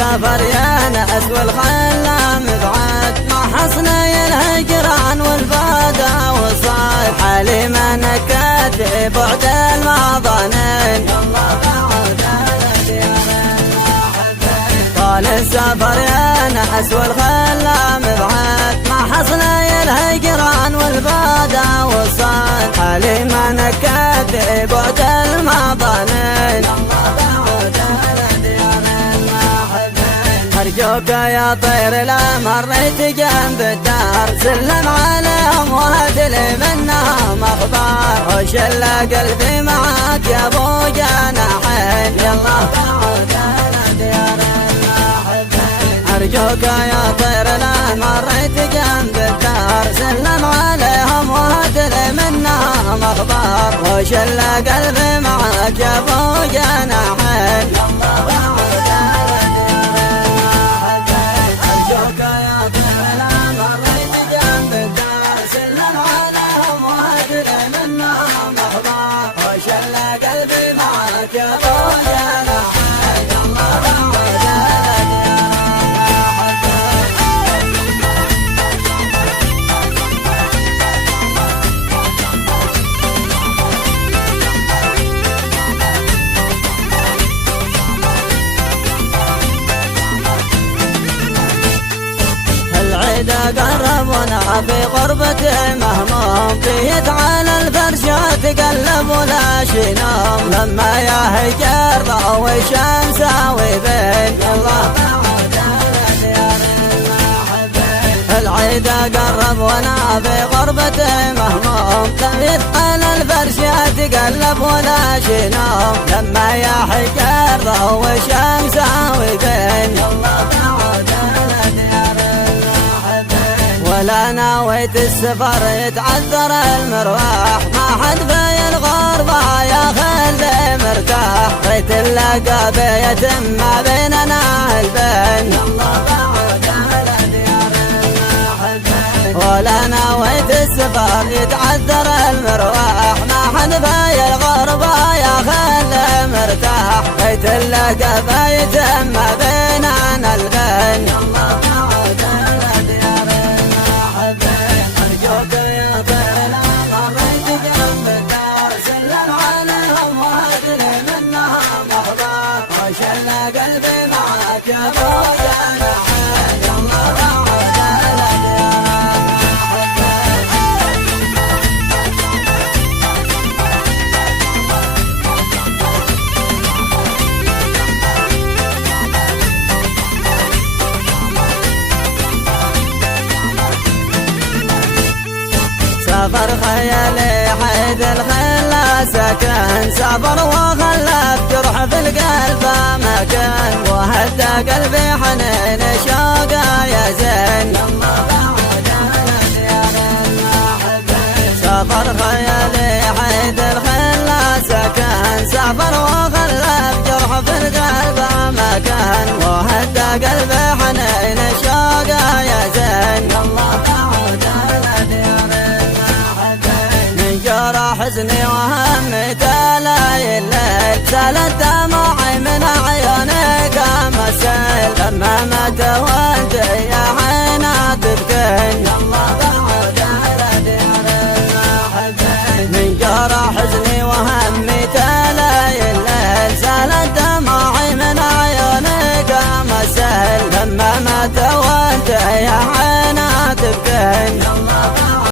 السفر يا ناس والخلة مبعد، مع حصني الهجران والبادة والصاد، حالي ما نكد بعد المظانين، طال السفر يا ناس والخلة مبعد، مع حصني الهجران والبادة والصاد، حالي ما نكد بعد المظانين، أرجوك يا طير لا مريت جنب الدار، سلم عليهم وهدلي منهم أخبار، وشل قلبي معاك يا أبو جناحين، يلا تعود على ديار المحبين. أرجوك يا طير لا مريت جنب الدار، سلم عليهم وهدلي منهم أخبار، وشل قلبي معاك يا أبو جناحين، يلا تعود على قرب وانا في غربته مهموم، بيت على الفرشة تقلب ولا شي نوم، لما يهج الضوء الشمس وبين، يلا تعود على ديار المحبين. العيد قرب وانا في غربته مهموم، بيت على الفرشة تقلب ولا شي نوم، لما يهج الضوء الشمس وبين، يلا تعود على ديار ولا نويت السفر يتعذر المرواح، ما حد في الغربة يا خلي مرتاح، ريت اللقى بيتم ما بيننا البين، يلا بعد على ديار المحبين. ولا نويت السفر يتعذر المرواح، ما حد في الغربة يا خلي مرتاح، ريت اللقى بيتم ما بيننا البين، يلا بعد على ديار أرجوك يا طير لا مريت جنب الدار، سلم عليهم وهدلي منهم أخبار، وشل قلبي معاك يا أبو جناحين، يلا بعد على ديار سافر خيالي حيد الخلا سكن، سافر وخلف جرح في القلب مكان، وهدى قلبي حنين شوقه يا زين، يلا بعد على ديار المحبين. سافر خيالي حيد الخلا سكن، سافر وخلف جرح في القلب مكان، وهدى قلبي حنين شوقه يا زين، يلا بعد على ديار حزني وهمي تلاقي الليل، سالت دموعي من عيوني كما السيل، لما مات والدي يا عينا تبكين، يلا بعد على ديار المحبين. من جرى حزني وهمي تلاقي الليل، سالت دموعي من عيوني كما السيل، لما مات والدي يا عينا تبكين، يلا